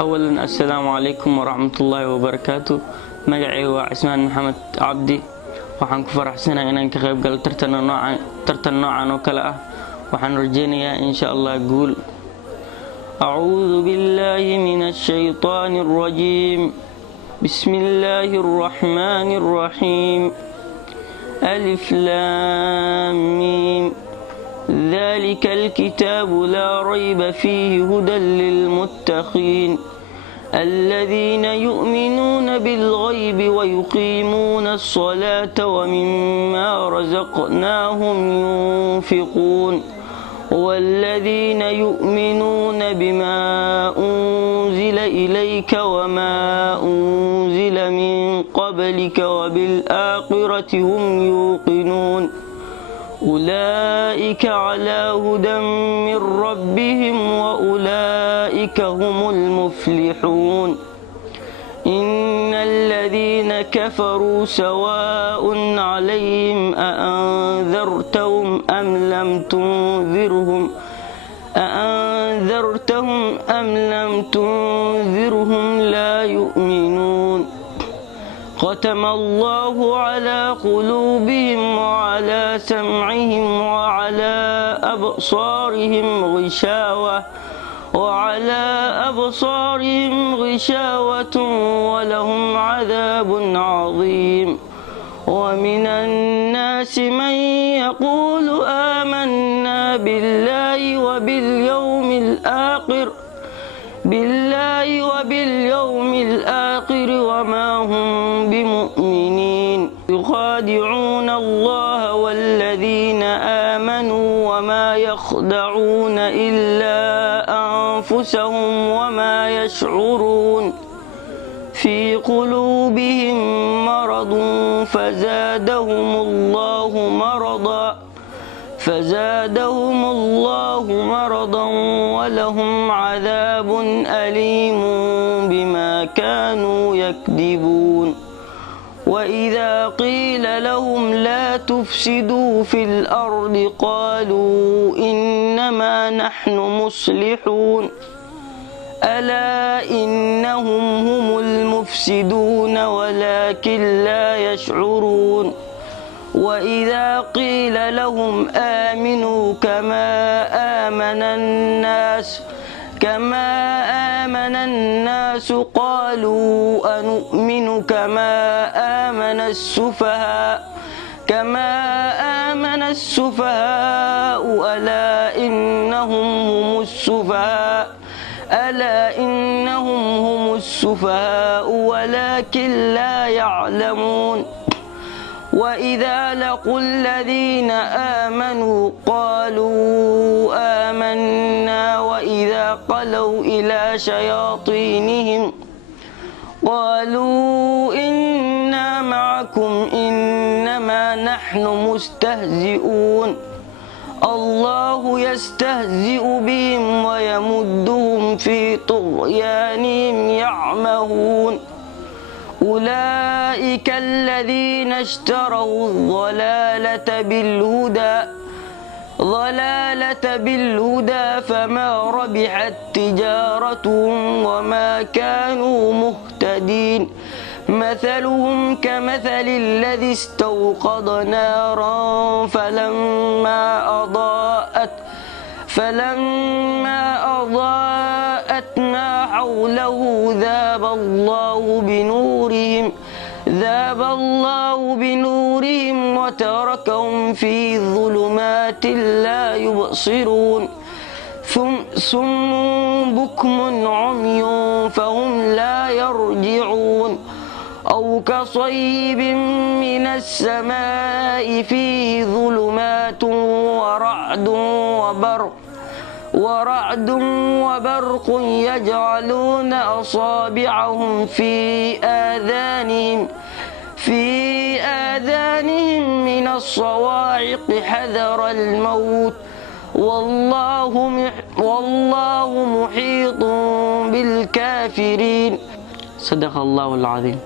أولا السلام عليكم ورحمة الله وبركاته. مقعي وعثمان محمد عبدي waxaan ku faraxsanahay inaan ka qayb galo tartan noocan oo kale ah. waxaan rajeynayaa insha Allah guul. أعوذ بالله من الشيطان الرجيم. بسم الله الرحمن الرحيم. ألف لام ميم. ذلك الكتاب لا ريب فيه هدى للمتقين الذين يؤمنون بالغيب ويقيمون الصلاة ومما رزقناهم ينفقون والذين يؤمنون بما أنزل إليك وما أنزل من قبلك وبالآخرة هم يوقنون أولئك على هدى من ربهم وأولئك هم المفلحون. إن الذين كفروا سواء عليهم أأنذرتهم أم لم تنذرهم لا يؤمنون. ختم الله على قلوبهم وعلى سمعهم وعلى أبصارهم غشاوة ولهم عذاب عظيم. ومن الناس من يقول آمنا بالله وباليوم الآخر وما هم بمؤمنين يخادعون الله والذين آمنوا وما يخدعون إلا أنفسهم وما يشعرون. في قلوبهم مرض فزادهم الله مرضا ولهم عذاب أليم بما كانوا يكذبون. وإذا قيل لهم لا تفسدوا في الأرض قالوا إنما نحن مصلحون ألا إنهم هم المفسدون ولكن لا يشعرون. وإذا قيل لهم آمنوا كما آمن الناس قالوا أنؤمن كما آمن السفهاء ألا إنهم هم السفهاء ولكن لا يعلمون. وإذا لقوا الذين آمنوا قالوا آمنا وإذا خلوا إلى شياطينهم قالوا إنا معكم إنما نحن مستهزئون. الله يستهزئ بهم ويمدهم في طغيانهم يعمهون. أولئك الذين اشتروا الضلالة بالهدى فما ربحت تجارتهم وما كانوا مهتدين. مثلهم كمثل الذي استوقد نارا فلما أضاءت ما حوله ذهب الله بنورهم وتركهم في ظلمات لا يبصرون. صم بكم عمي فهم لا يرجعون. أو كصيب من السماء فيه ظلمات ورعد يجعلون أصابعهم في آذانهم من الصواعق حذر الموت والله محيط بالكافرين. صدق الله العظيم.